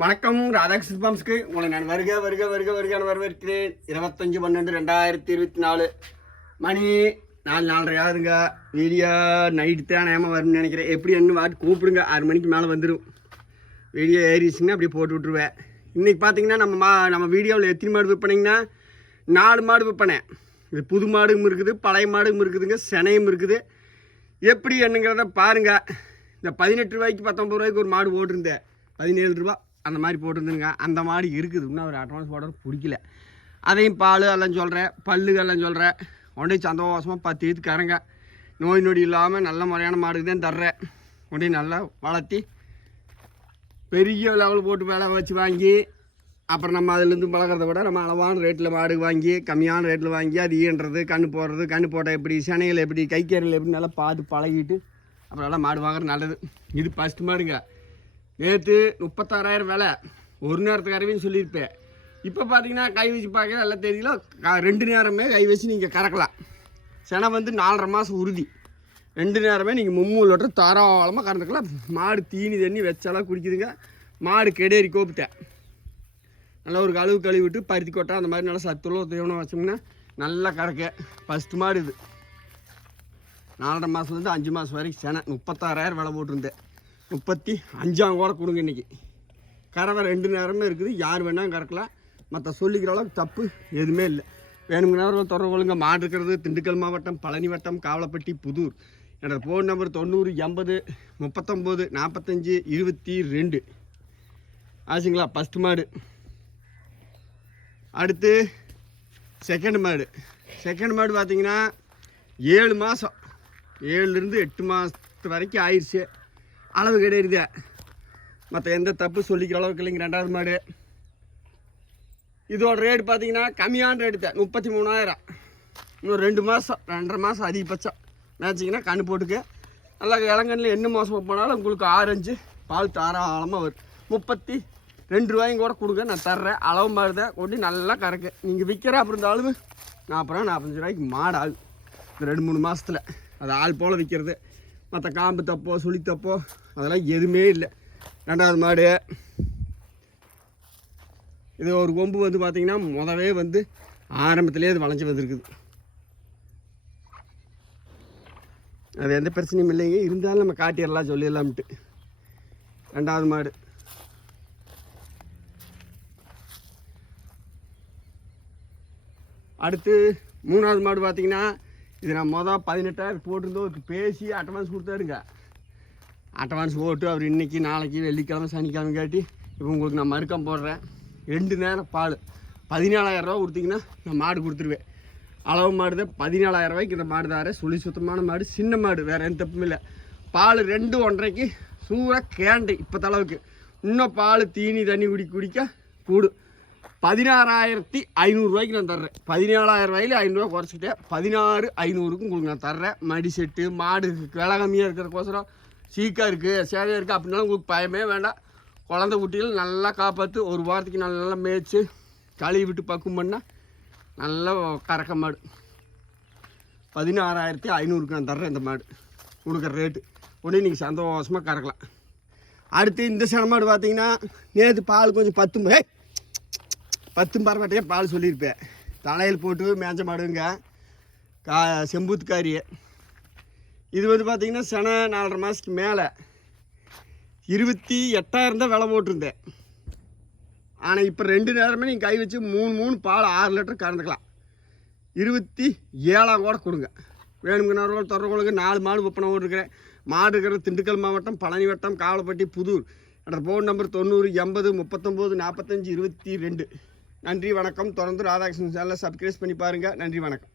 வணக்கம் ராதாகிருஷ்ணன் பாம்ஸ்க்கு உங்களை நான் வருக வருக வருக வருக நான் வரவேற்கிறேன். இருபத்தஞ்சு பன்னெண்டு ரெண்டாயிரத்தி இருபத்தி நாலு. மணி நாலு நாலரை ஆகுதுங்க. வீடியோ நைட்டு தான் நேரமாக வரும்னு நினைக்கிறேன். எப்படி என்ன வாட்டி கூப்பிடுங்க. ஆறு மணிக்கு மேலே வந்துடும் வீடியோ ஏறிச்சுங்கன்னா அப்படியே போட்டு விட்ருவேன் இன்றைக்கி பார்த்தீங்கன்னா நம்ம மா நம்ம வீடியோவில் எத்தனை மாடு விற்பனைங்கன்னா? நாலு மாடு விற்பனை. இது புது மாடும் இருக்குது பழைய மாடும் இருக்குதுங்க செனையும் இருக்குது. எப்படி என்னங்கிறத பாருங்கள் இந்த பதினெட்டு ரூபாய்க்கு பத்தொம்பது ரூபாய்க்கு ஒரு மாடு ஓட்டிருந்தேன். பதினேழு ரூபா. அந்த மாதிரி போட்டிருந்துங்க. அந்த மாடு இருக்குது. இன்னும் அவர் அட்வான்ஸ் போடுறது பிடிக்கல. அதையும் பால் எல்லாம் சொல்கிறேன் பல்லுகள்லாம் சொல்கிறேன் உடனே சந்தோஷமாக பத்து இது நோய் நொடி இல்லாமல் நல்ல முறையான மாடுக்கு தான் தர்றேன் உடனே நல்லா வளர்த்தி பெரிய லெவல் போட்டு வேலை வச்சு வாங்கி அப்புறம் நம்ம அதுலேருந்து பழகிறத விட நம்ம அளவான ரேட்டில் மாடு வாங்கி கம்மியான ரேட்டில் வாங்கி அது ஈன்றது கண்ணு போடுறது கண்ணு போட்டால் எப்படி சனையில் எப்படி கைக்கேரில் எப்படி நல்லா பார்த்து பழகிட்டு அப்புறம் நல்லா மாடு வாங்குறது நல்லது. இது ஃபஸ்ட்டு மாடுங்க. நேற்று முப்பத்தாறாயிரம் விலை. ஒரு நேரத்துக்கு அறவையும் சொல்லியிருப்பேன். இப்போ பார்த்தீங்கன்னா கை வச்சு பார்க்க நல்லா தெரியல க- ரெண்டு நேரமே கை வச்சு நீங்கள் கறக்கலாம். செனை வந்து நாலரை மாதம் உறுதி. ரெண்டு நேரமே நீங்கள் மும்மூணு லிட்டர் தாராளமாக கறந்துக்கலாம். மாடு தீனி தண்ணி வச்சாலாம் குடிக்குதுங்க. மாடு கெடேரி கோப்பிட்டேன் நல்லா ஒரு கழுவு கழுவி விட்டு பருத்தி கொட்டை அந்த மாதிரி நல்லா சத்துள்ள தீவனம் வச்சோம்னா நல்லா கறக்க. ஃபஸ்ட்டு மாடு இது. நாலரை மாதத்துலேருந்து அஞ்சு மாதம் வரைக்கும் செனை. முப்பத்தாறாயிரம் விலை போட்டிருந்தேன். முப்பத்தி அஞ்சாம் கூட கொடுங்க இன்னைக்கு. கறவை ரெண்டு நேரமே இருக்குது. யார் வேணாலும் கறக்கலாம். மற்ற சொல்லிக்கிற அளவுக்கு தப்பு எதுவுமே இல்லை. வேணுங்கிறவங்க தொடர்பு கொள்ளுங்க. மாடு இருக்கிறது திண்டுக்கல் மாவட்டம் பழனி வட்டம் காவலப்பட்டி புதூர். என்னோடய ஃபோன் நம்பர் தொண்ணூறு எண்பது முப்பத்தொம்போது நாற்பத்தஞ்சு இருபத்தி ரெண்டு. ஆச்சுங்களா? ஃபஸ்ட்டு மாடு. அடுத்து செகண்ட் மாடு. செகண்ட் மாடு பார்த்தீங்கன்னா ஏழு மாதம் ஏழுலேருந்து எட்டு மாதத்து வரைக்கும் ஆயிடுச்சு. அளவு கிடையாது மற்ற எந்த தப்பு சொல்லிக்கிற அளவுக்கு இல்லைங்க ரெண்டாவது மாடு. இதோட ரேட் பார்த்தீங்கன்னா கம்மியான ரேட்டு தான் முப்பத்தி மூணாயிரம். இன்னும் ரெண்டு மாதம் ரெண்டரை மாதம் அதிகபட்சம். மேய்ச்சிங்கன்னா கண்ணு போட்டுக்க. நல்லா இளங்கண்ணில் என்ன மாதம் போனாலும் உங்களுக்கு ஆரஞ்சு பால் தாராளமாக வரும். முப்பத்தி ரெண்டு ரூபாயும் கூட கொடுங்க நான் தர்றேன். அளவு மாதிரி தான் கொண்டு நல்லா கறக்க. நீங்கள் விற்கிற அப்படி இருந்தாலும் நாற்பது ரூபா நாற்பத்தஞ்சு ரூபாய்க்கு மாடு ஆகும் இந்த ரெண்டு மூணு மாதத்தில் அது ஆள் போல் விற்கிறது மற்ற காம்பு தப்போ சுழி தப்போ அதெல்லாம் எதுவுமே இல்லை. ரெண்டாவது மாடு. இது ஒரு கொம்பு வந்து பார்த்திங்கன்னா முதவே வந்து ஆரம்பத்துலேயே அது வளைஞ்சி வந்திருக்குது. அது எந்த பிரச்சனையும் இல்லைங்க. இருந்தாலும் நம்ம காட்டிடலாம் சொல்லிடலாம்ட்டு. ரெண்டாவது மாடு. அடுத்து மூணாவது மாடு பார்த்திங்கன்னா இது நான் மொதல் பதினெட்டாயிரம் போட்டிருந்தோம் பேசி அட்வான்ஸ் கொடுத்தாருங்க. அட்வான்ஸ் போட்டு அவர் இன்னைக்கு நாளைக்கு வெள்ளிக்கிழமை சனிக்கிழமை காட்டி இப்போ உங்களுக்கு நான் மறுக்கம் போடுறேன். ரெண்டு நேரம் பால். பதினேழாயிரரூவா கொடுத்தீங்கன்னா நான் மாடு கொடுத்துருவேன். அளவு மாடு தான் பதினேழாயிரம் ரூபாய்க்கு இந்த மாடு தாரு சுழி சுத்தமான மாடு சின்ன மாடு வேறு எந்த தப்பும் இல்லை. பால் ரெண்டு ஒன்றரைக்கு சூறாக கேண்டு இப்போ தளவுக்கு. இன்னும் பால் தீனி தண்ணி குடி குடிக்க கூடும். பதினாறாயிரத்தி ஐநூறுரூவாய்க்கு நான் தர்றேன். பதினேழாயிரம் ரூபாயில ஐநூறுரூவா குறைச்சிட்டேன் பதினாறு ஐநூறுக்கும் உங்களுக்கு நான் தர்றேன். மடி செட்டு மாடு விலை கம்மியாக இருக்கிறக்கோசரம் சீக்காக இருக்குது சேவையாக இருக்குது அப்படின்னாலும் உங்களுக்கு பயமே வேண்டாம். குழந்த குட்டிகள் நல்லா காப்பாற்று ஒரு வாரத்துக்கு நல்லா மேய்ச்சி கழுவி விட்டு பக்குவம் பண்ணால் நல்லா கறக்க மாடு. பதினாறாயிரத்தி ஐநூறுக்கு நான் தர்றேன் இந்த மாடு. கொடுக்குற ரேட்டு உடனே நீங்கள் சந்தோஷமாக கறக்கலாம். அடுத்து இந்த சனமாடு பார்த்தீங்கன்னா நேற்று பால் கொஞ்சம் பத்து பத்தும் பரவாட்டையே பால் சொல்லியிருப்பேன். தலையில் போட்டு மேஞ்ச மாடுங்க. கா செம்பூத்துக்காரி. இது வந்து பார்த்திங்கன்னா சென நாலரை மாதத்துக்கு மேலே. இருபத்தி எட்டாயிரம் தான் விலை போட்டிருந்தேன். ஆனால் இப்போ ரெண்டு நேரமே நீங்கள் கை வச்சு மூணு மூணு பால் ஆறு லிட்டர் கறந்துக்கலாம். இருபத்தி ஏழாம் கூட கொடுங்க. வேணுங்கிறவர்கள் தொடர்புகளுக்கு நாலு மாடு விற்பனை இருக்கிறேன். மாடு இருக்கிற திண்டுக்கல் மாவட்டம் பழனி வட்டம் காவலப்பட்டி புதூர். என்ற ஃபோன் நம்பர் தொண்ணூறு எண்பது முப்பத்தொம்போது நாற்பத்தஞ்சு இருபத்தி ரெண்டு. நன்றி வணக்கம். தொடர்ந்து ராதாகிருஷ்ணன் சேனலை சப்ஸ்கிரைப் பண்ணி பாருங்கள் நன்றி வணக்கம்.